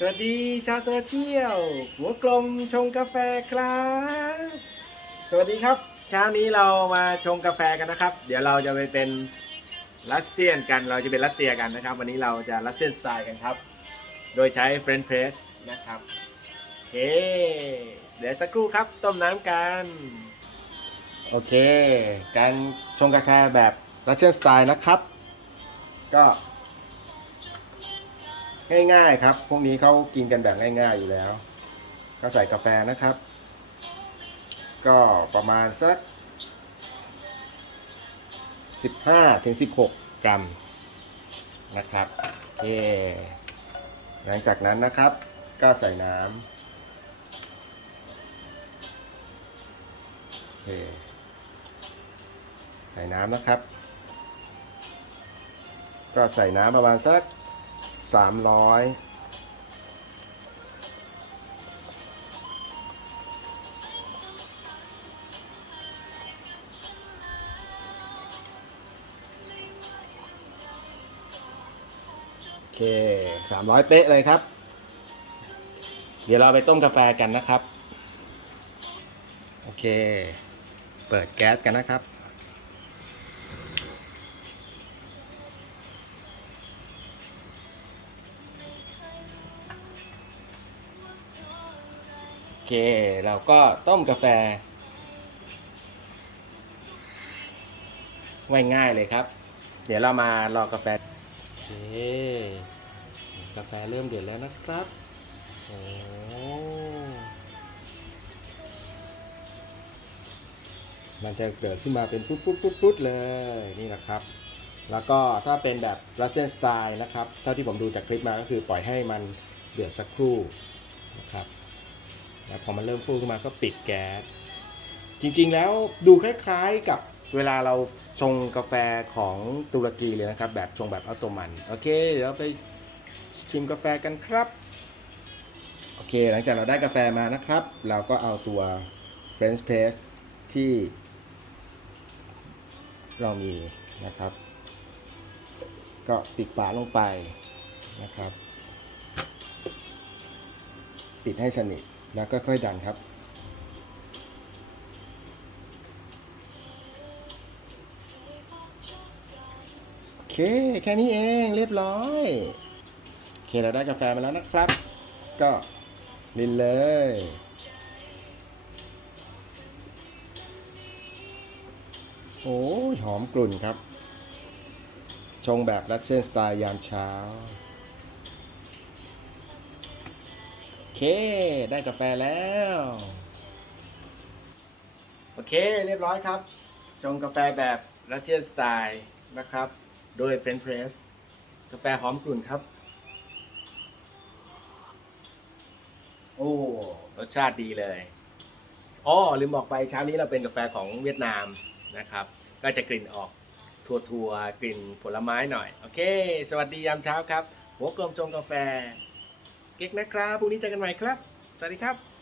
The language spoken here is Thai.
สวัสดีชาวโซเชียลหัวกลมชงกาแฟครับ สวัสดีครับเช้านี้เรามาชงกาแฟกันนะครับ เดี๋ยวเราจะไปเป็นรัสเซียนกัน เราจะเป็นรัสเซียกันนะครับ วันนี้เราจะรัสเซียนสไตล์กันครับ โดยใช้เฟรนช์เพรสนะครับโอเค เดี๋ยวสักครู่ครับต้มน้ำกันโอเค การชงกาแฟแบบรัสเซียนสไตล์นะครับ ก็ ง่ายๆครับ พวกนี้เขากินกันแบบง่าย ๆอยู่แล้ว ก็ใส่กาแฟนะครับ ก็ประมาณสัก 15ถึง16 กรัมนะครับโอเคหลังจากนั้นนะครับ ก็ใส่น้ำโอเคใส่น้ำนะครับ ก็ใส่น้ำประมาณสัก สามร้อยโอเคสามร้อยเป๊ะเลยครับ เดี๋ยวเราไปต้มกาแฟกันนะครับ โอเค เปิดแก๊สกันนะครับ เค เราก็ต้มกาแฟ ไว้ง่ายเลยครับ เดี๋ยวเรามารอกาแฟโอเคกาแฟเริ่มเดือดแล้วนะครับโอ้มันจะเกิดขึ้นมาเป็นปุ๊ดๆๆๆเลยนี่นะครับ แล้วก็ถ้าเป็นแบบรัสเซียนสไตล์นะครับ เท่าที่ผมดูจากคลิปมาก็คือปล่อยให้มันเดือดสักครู่นะครับ แล้วพอมันเริ่มฟูขึ้นมาก็ปิดแก๊สจริงๆแล้วดูคล้ายๆกับเวลาเราชงกาแฟของตุรกีเลยนะครับ แบบชงแบบอัตโตมันโอเคเดี๋ยวไปชิมกาแฟกันครับ โอเค หลังจากเราได้กาแฟมานะครับ เราก็เอาตัว French press ที่เรามีนะครับ ก็ปิดฝาลงไปนะครับ ปิดให้สนิท แล้วก็ค่อยดันครับ โอเค แค่นี้เองเรียบร้อย โอเค เราได้กาแฟมาแล้วนะครับ ก็ลินเลยโอ้ยหอมกลุ่นครับ ชงแบบรัสเซียนสไตล์ยามเช้า เค ได้กาแฟแล้ว โอเค เรียบร้อยครับ ชงกาแฟแบบรัสเซียนสไตล์นะครับ โดยเฟรนช์เพรส กาแฟหอมกลุ่นครับ โอ้ รสชาติดีเลยอ๋อลืมบอกไปเช้านี้เราเป็นกาแฟของเวียดนามนะครับ ก็จะกลิ่นออกถั่วๆกลิ่นผลไม้หน่อย โอเค สวัสดียามเช้าครับ หัวกลมชงกาแฟ เก๊กนะครับพรุ่งนี้เจอกันใหม่ครับ สวัสดีครับ